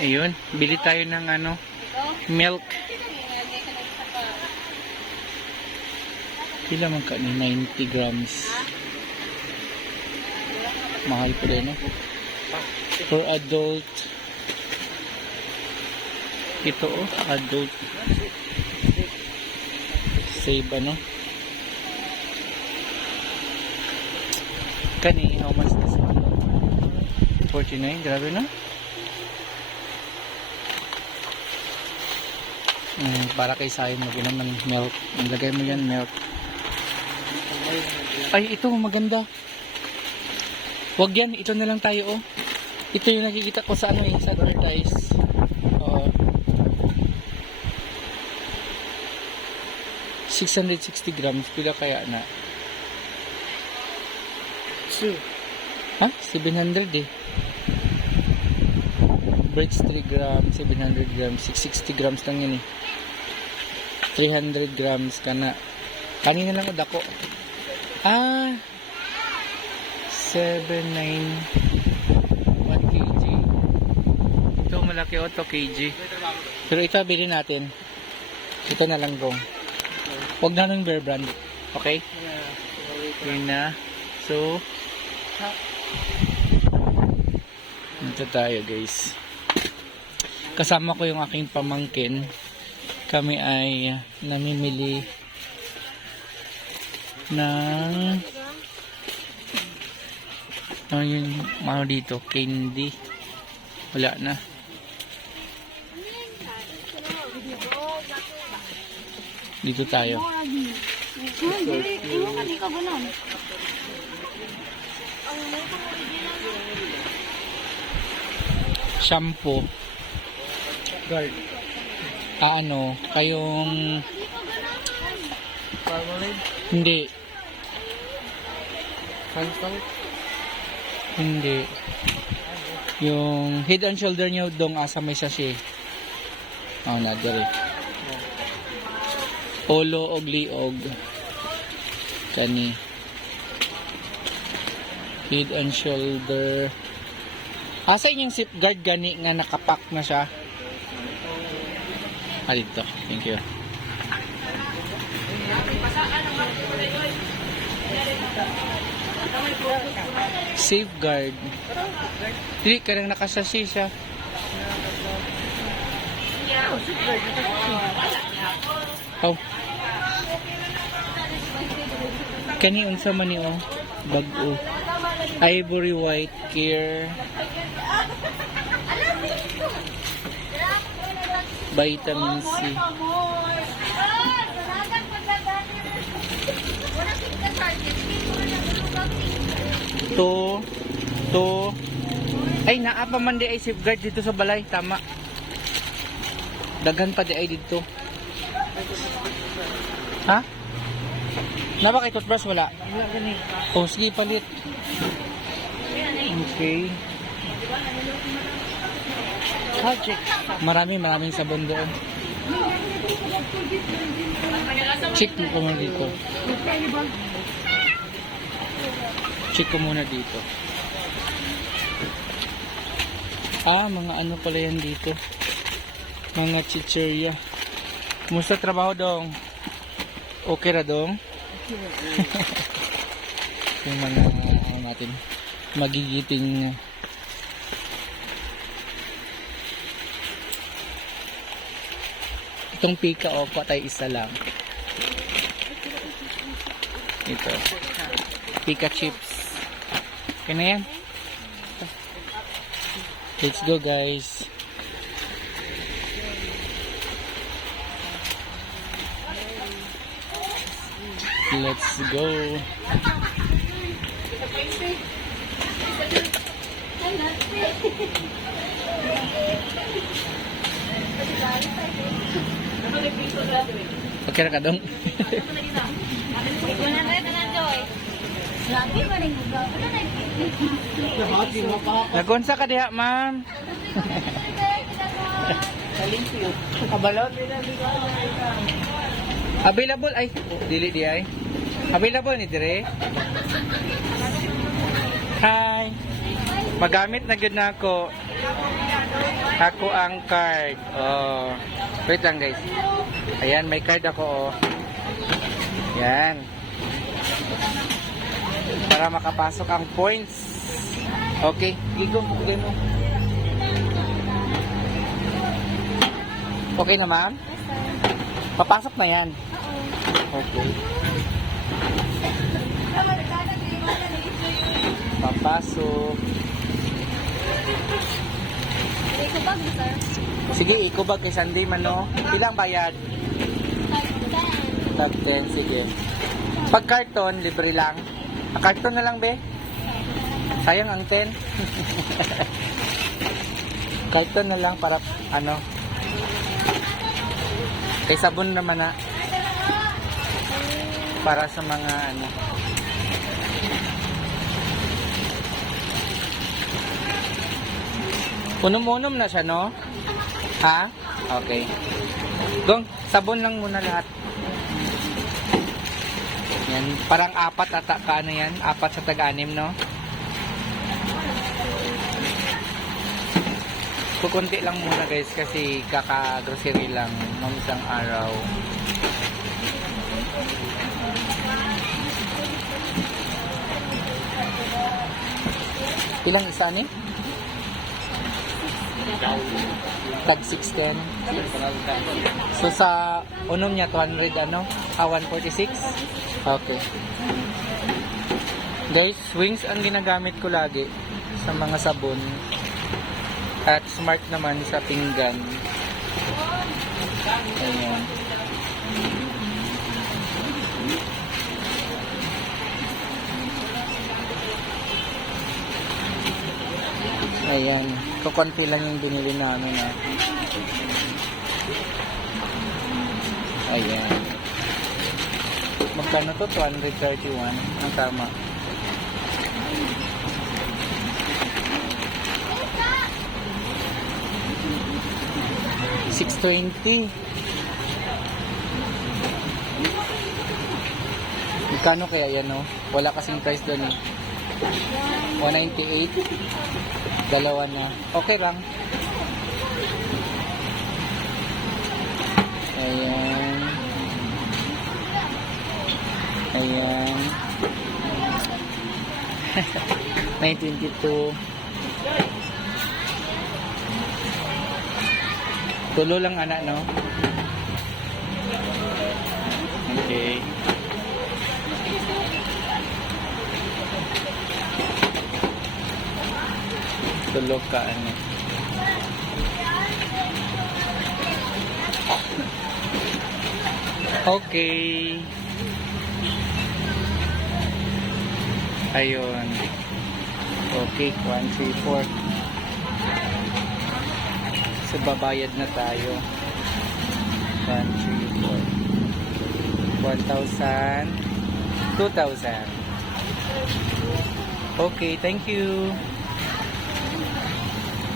Ayun, bili tayo ng ano, milk. Pila man ka ni 90 grams. Mahal po rin, no? For adult. Ito, oh, adult. Save, ano? Kani, how much is it? 49, grabe na. Para kay Sayo mag-inom ng milk. Lagay mo yan, milk. Ay, ito, maganda. Wag yan, ito na lang tayo, oh. Ito yung nakikita ko sa ano eh, sa advertise. Oo. 660 grams, pila kaya na? Ha? 700 eh. Breaks 3 grams, 700 grams, 660 grams lang yun eh. 300 grams ka na. Kanina lang dako. 1 kg. Ito malaki, 8 kg. Pero ito bilhin natin. Ito na lang gong. Huwag na nung Bear Brand. Okay? Yun na. So, ito tayo guys. Kasama ko yung aking pamangkin. Kami ay namimili ng yung ano dito, candy. Wala na. Dito tayo. Shampoo. Guard. Ano, kayong Palmolive. hindi. Sunsilk. Hindi. Yung head and shoulder nyo dong asa may sachet. Na dire. Olo og liog. Kani. Head and shoulder. Asa inyong safeguard gani nga nakapack na siya? Dito. Thank you. Safeguard. Dili ka nang nakasasi siya. Oh. Kani unsa man ni oh? Bag-o. Ivory white care. Vitamin C. To. Ay, naa pa man di ay safeguard dito sa balay. Tama. Daghan pa di ay dito. Ha? Naba kay toothbrush wala? Oh, sige palit. Okay. Maraming sabon doon. Check ko muna dito. Check ko muna dito. Mga ano pala yan dito. Mga chicheria. Kumusta trabaho dong? Okay ra dong? Yung mga ano natin magigiting itong pika o patay isa lang. Ito. Pika chips. Okay na yan. Let's go guys. Let's go. Okay na ka dong. Nagunsa ka diha, ma'am. Kabalot. Available ay dili di ay. Available ni dire. Hi. Magamit na gyud na ako. Ako ang card. Oh. Wait lang guys. Ayan, may card ako. Oh. Yan. Para makapasok ang points. Okay. Igo mo. Bigay mo. Okay naman? Papasok na yan. Okay. Papasok. Ikubag, sir. Sige, ikubag kay Sandy man, no? Ilang bayad? Tag 10, sige. Pag karton, libre lang. Karton na lang, be? Sayang ang 10. Karton na lang para, ano, kay sabon naman na. Para sa mga, ano, unom-unom na siya, no? Ha? Okay. Gong, sabon lang muna lahat. Yan, parang apat ata ka, ano yan? Apat sa tag-anim, no? Kukunti lang muna guys kasi kaka-grocery lang ng isang araw. Ilang isa ni? Tag 610. So sa unom niya 200 ano? 146. Okay. Guys, wings ang ginagamit ko lagi sa mga sabon. At smart naman sa pinggan. Ayan. Ayan. Kukunti lang yung binili namin. Ayan. Magkano to? 231. Ang tama. $620. Magkano kaya yan, no? Wala kasing price doon, eh. 198. Dalawa na. Okay lang. Ayan. Ayan. 922. Tulo lang anak, no? Okay. Tulo ka, ano? Okay. Ayun. Okay, 1, 3, 4. So, babayad na tayo. 1, 3, 4. 1,000. 2,000. Okay, thank you.